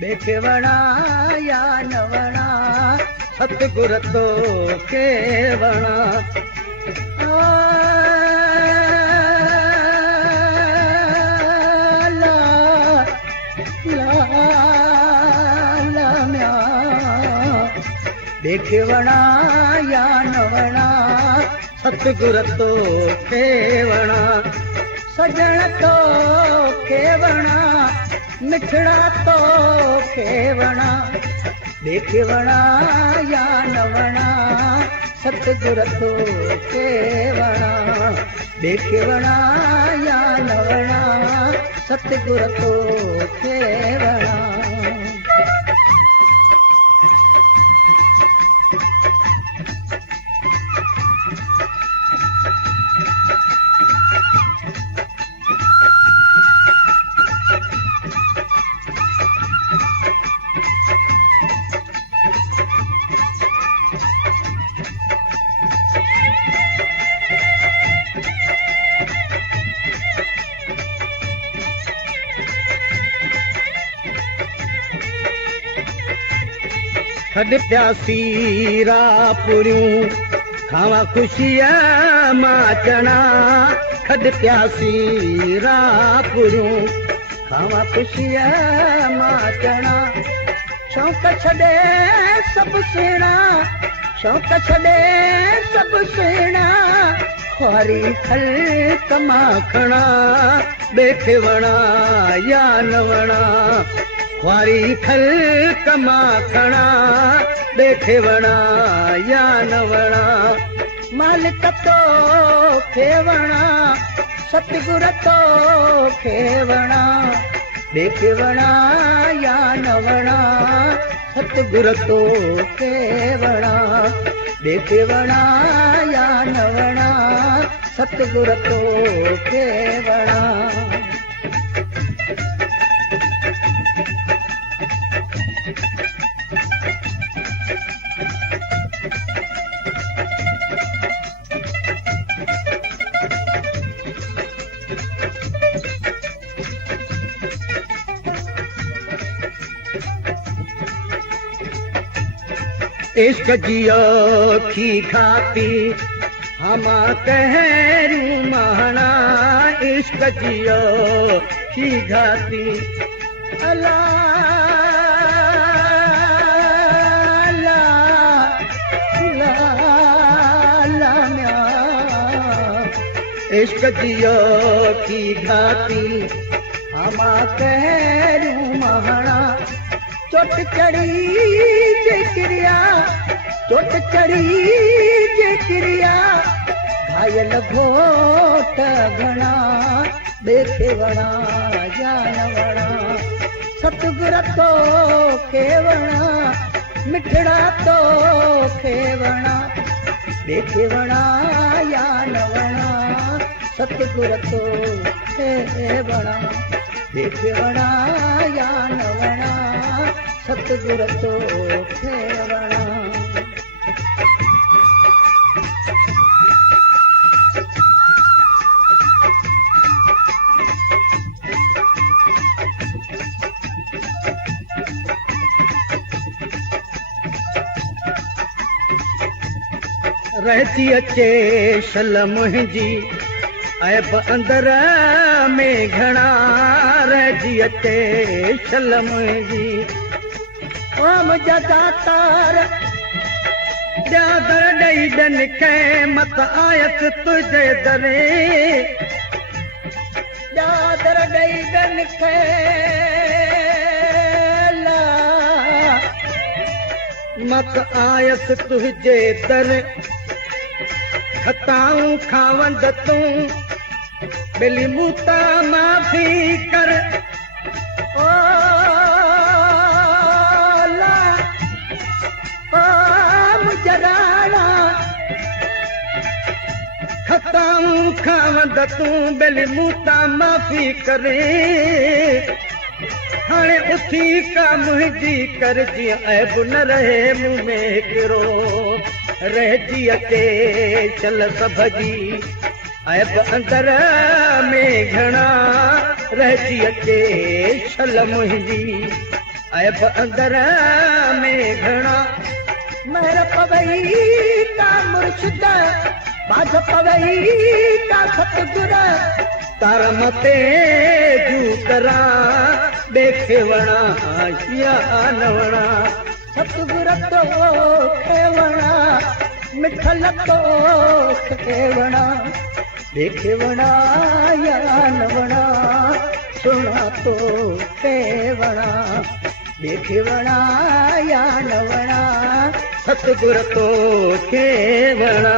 देखे वणा या न वणा सतगुर तो के वणा देखे वणा या न वणा सतगुर तो के वणा सजण तो के वणा मिठड़ा तो के वणा देखे वणा या न वणा सतगुर तो के वणा देखे वणा या न वणा सतगुर तो के वणा खड प्यासी रापुरियूं खावा खुशिया माचना खड प्यासी रापुरियूं खावा खुशिया माचना शौक छॾे सभु सेणा शौक छॾे सभु सेणा ख्वारी खल्क माखणा देखे वणा या न वणा ख्वारी खल्क माखणा देखे वणा या न वणा मालिक तो खे वणा सतगुर तो खे वणा देखे वणा या न वणा सतगुर तो खे वणा देखे वणा या न वणा सतगुर तो खे वणा इश्क जियो खी खाती हमा कहरू महना इश्क जियो खी खाती अला ला ला ला म्या इश्क जियो खी खाती हमा कहरू महना चोट चढ़ी जे क्रिया चोट चढ़ी जे क्रिया घायल घोट घणा देखे वणा या न वणा सतगुर तो के वणा मिठड़ा तो के वणा देखे वणा या न वणा सतगुर तो के वणा देखे वणा या न वणा सतगुर तो खे वणा रहती अचे शल मुंहिंजी ऐब अंदर में घणा रहजी अचे शल मुंहिंजी ओ मुंहिंजा दातार ॾादर ॾेई ॾन खे मत आयसि तुंहिंजे दरे ॾादर ॾेई ॾन खे मत आयसि तुंहिंजे दर खताऊं खावंद तूं बिली मूता माफ़ी कर ओ ला ओ मुजराना खताऊं खावंद तूं बिली मूता माफ़ी करे हाणे उथी का मुंहिंजी कर जीअं ऐब न रहे मूं में हिकिड़ो रहजी अचे चल सभ जी ऐब अंदर में घणा रहिजी अचे छल मुंहिंजी ऐब अंदर में घणा महर पवई का मुर्शिद बाज पवई का सतगुर तार मते जू करा देखे वणा या न वणा सतगुर तो खेवणा मिठल तो खेवणा देखे वणा या न वणा सुना तो खेवणा देखे वणा या न वणा सतगुर तो खेवणा